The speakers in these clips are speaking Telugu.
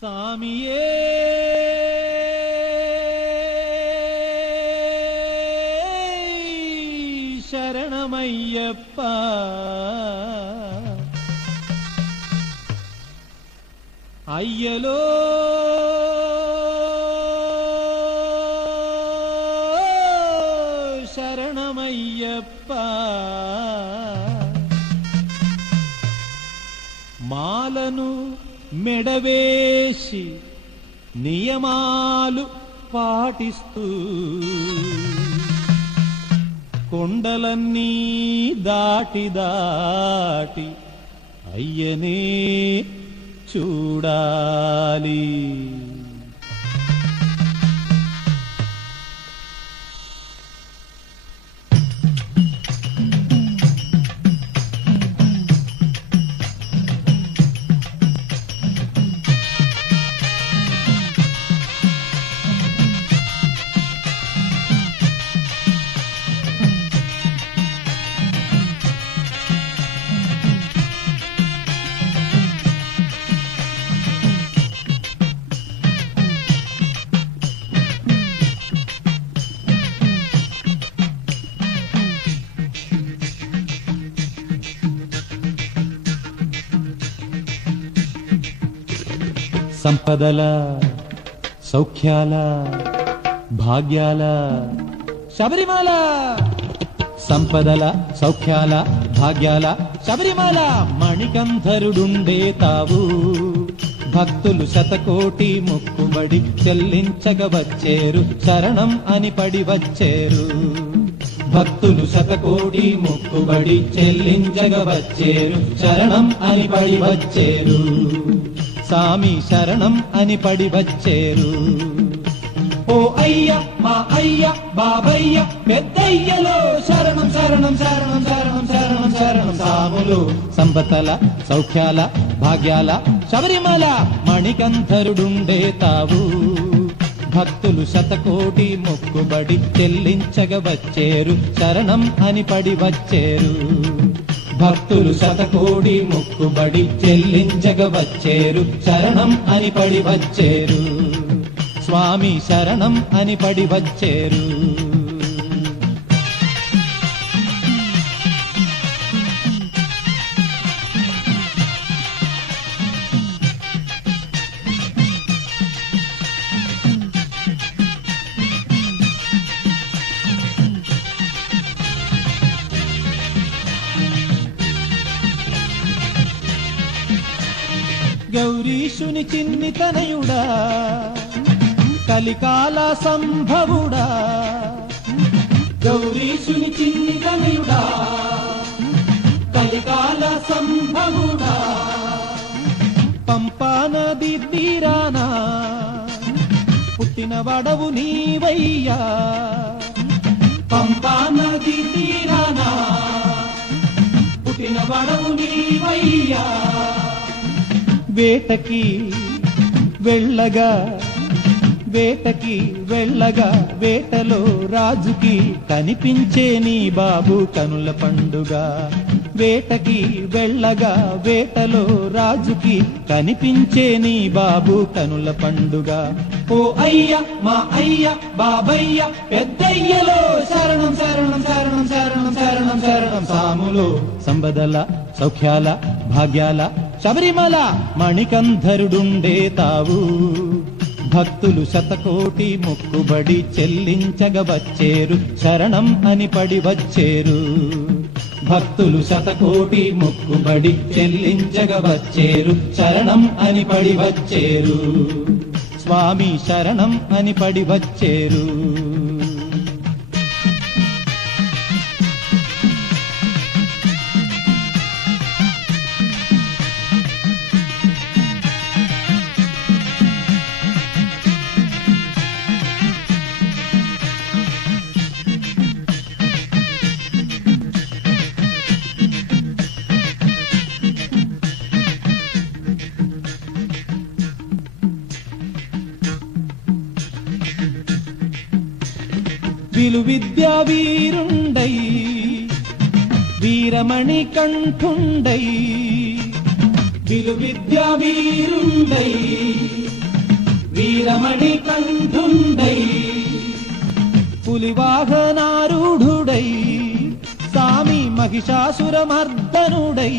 சாமியே சரணமையப்பா ஐயலோ சரணமையப்பா மாலனு మెడవేసి నియమాలు పాటిస్తూ కొండలన్నీ దాటి దాటి అయ్యనే చూడాలి. సంపదల సౌఖ్యాల భాగ్యాల శబరిమాల. సంపదల సౌఖ్యాల భాగ్యాల శబరిమాల. మణికంధరుడుండే తావు. భక్తులు శతకోటి మొక్కుబడి చెల్లించగ వచ్చేరు శరణం అని పడి వచ్చేరు. భక్తులు శతకోటి మొక్కుబడి చెల్లించగ వచ్చేరు శరణం అని పడి వచ్చేరు. సామి శరణం అని పడి వచ్చేరు. ఓ అయ్య మా అయ్య బాబయ్య పెద్దయ్యలో శరణం శరణం శరణం శరణం శరణం శరణం. సాములు సంపతల సౌఖ్యాల భాగ్యాల శబరిమల మణికంధరుడుండే తావు. భక్తులు శతకోటి మొక్కుబడి చెల్లించగ వచ్చేరు. శరణం అని పడి వచ్చేరు. భక్తులు శతకోడి మొక్కుబడి చెల్లించగ వచ్చేరు. శరణం అని పడి వచ్చేరు. స్వామి శరణం అని పడి వచ్చేరు. గౌరీశుని చిన్ని తనయుడా కలికాల సంభవుడా. గౌరీశుని చిన్ని తనయుడా కలికాల సంభవుడా. పంపా నది తీరానా పుట్టిన వడవు నీవయ్యా. పంపాన వేటకి వెళ్ళగా వేటకి వెళ్ళగా వేటలో రాజుకి కనిపించే నీ బాబు కనుల పండుగ. వేటకి వెళ్ళగా వేటలో రాజుకి కనిపించే నీ బాబు కనుల పండుగ. ఓ అయ్య మా అయ్య బాబయ్య పెద్దయ్యలో శరణం శరణం శరణం శరణం శరణం శరణం. సాములు సంబదల సౌఖ్యాల భాగ్యాల శబరిమల మణికంధరుడుండే తావు. భక్తులు శతకోటి మొక్కుబడి చెల్లించగ వచ్చేరు. శరణం అని పడి వచ్చేరు. భక్తులు శతకోటి మొక్కుబడి చెల్లించగ వచ్చేరు. శరణం అని పడి వచ్చేరు. స్వామి శరణం అని పడి వచ్చేరు. విలు విద్యా వీరుండై వీరమణి కంఠుండై విలు విద్యా వీరుండై వీరమణి కంఠుండై పులివాహనారూఢుడై సామి మహిషాసురమర్దనుడై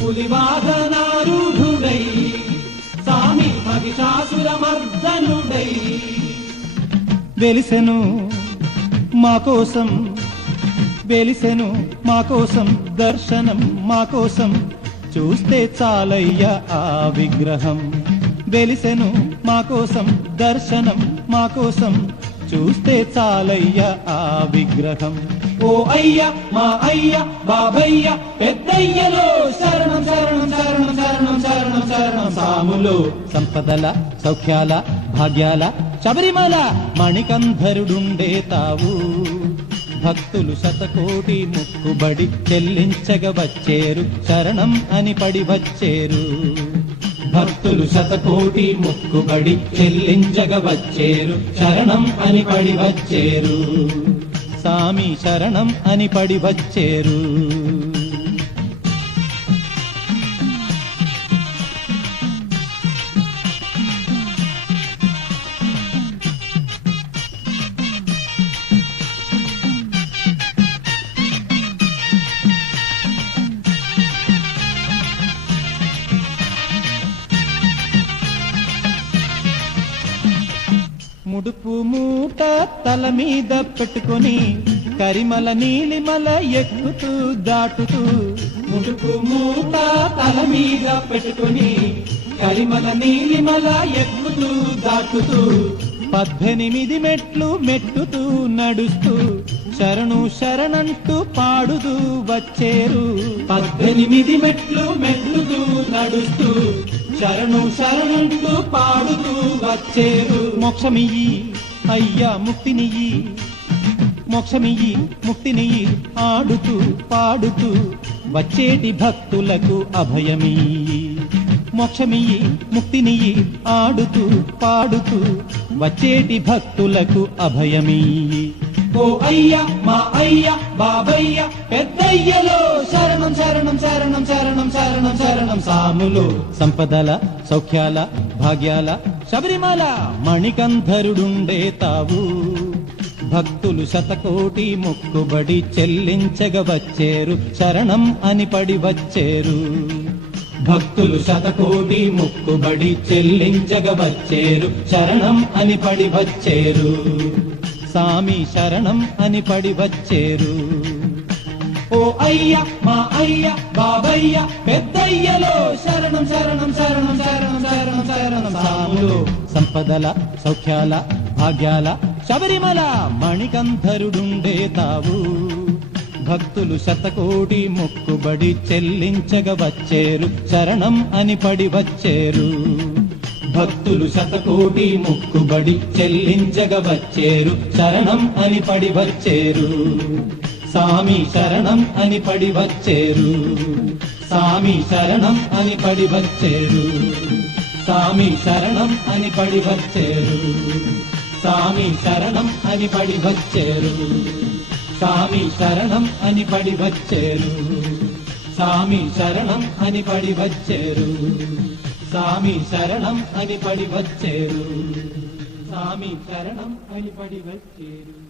పులివాహనారూఢుడై సామి మహిషాసురమర్దనుడై. వెలిసెను మా కోసం వెలిసెను మా కోసం దర్శనం మా కోసం. చూస్తే చాలయ్య ఆ విగ్రహం. వెలిసెను మా కోసం దర్శనం మా కోసం. చూస్తే చాలయ్య ఆ విగ్రహం. ఓ అయ్య మా అయ్య బాబయ్య పెద్దయ్యలో శరణం శరణం శరణం శరణం శరణం శరణం. సాములు సంపదల సౌఖ్యాల భాగ్యాల శబరిమల మణికంధరుడుండే తావు. భక్తులు శతకోటి ముక్కుబడి చెల్లించగ వచ్చేరు. శరణం అని పడి వచ్చేరు. భక్తులు శతకోటి ముక్కుబడి చెల్లించగ వచ్చేరు. శరణం అని పడి వచ్చేరు. సామి శరణం అని పడి వచ్చేరు. ఉడుపు మూట తల మీద పెట్టుకొని కరిమల నీలిమల ఎక్కుతూ దాటుతూ ముడుపు మూట తల మీద పెట్టుకొని కరిమల నీలిమల ఎక్కుతూ దాటుతూ పద్దెనిమిది మెట్లు మెట్టుతూ నడుస్తూ శరణు శరణంటూ పాడుతూ వచ్చేరు. పద్దెనిమిది మెట్లు మెట్టుతూ నడుస్తూ శరణు శరణంటూ పాడుతూ వచ్చేరు. మోక్షమియ్యి అయ్యా ముక్తినియ్యి. మోక్షమియ్యి ముక్తినియ్యి ఆడుతూ పాడుతూ వచ్చేటి భక్తులకు అభయమియ్యి. మోక్షమియ్యి ముక్తినియ్యి ఆడుతూ పాడుతూ వచ్చేటి భక్తులకు అభయమియ్యి. ఓ అయ్య మా అయ్య బాబయ్య పెద్దయ్యలో శరణం శరణం శరణం శరణం శరణం శరణం సాములు. సంపదల సౌఖ్యాల భాగ్యాల శబరిమల మణికంధరుడుండే తావు. భక్తులు శతకోటి మొక్కుబడి చెల్లించగ వచ్చేరు శరణం అని పడి వచ్చేరు. భక్తులు శతకోటి మొక్కుబడి చెల్లించగ వచ్చేరు శరణం అని పడి వచ్చేరు. సామి శరణం అని పడి వచ్చేరు. ఓ అయ్య మా అయ్య బాబయ్య పెద్దయ్యలో శరణం శరణం శరణం శరణం శరణం శరణం. సాములు సంపదల సౌఖ్యాల భాగ్యాల శబరిమల మణికంధరుడుండే తావు. భక్తులు శతకోటి మొక్కుబడి చెల్లించగ వచ్చేరు. శరణం అని పడి వచ్చేరు. భక్తులు శతకోటి ముక్కుబడి చెల్లించగ వచ్చేరు. శరణం అని పడి వచ్చేరు. సామి శరణం అని పడి వచ్చేరు. సామి శరణం అని పడి వచ్చేరు. సామి శరణం అని పడి వచ్చేరు. సామి శరణం అని పడి వచ్చేరు. సామి శరణం అని పడి వచ్చేరు. సామి శరణం అని పడి వచ్చేరు. സ്വാമി ശരണം അനിപടി വച്ചേരു. സ്വാമി ശരണം അനിപടി വച്ചേരു.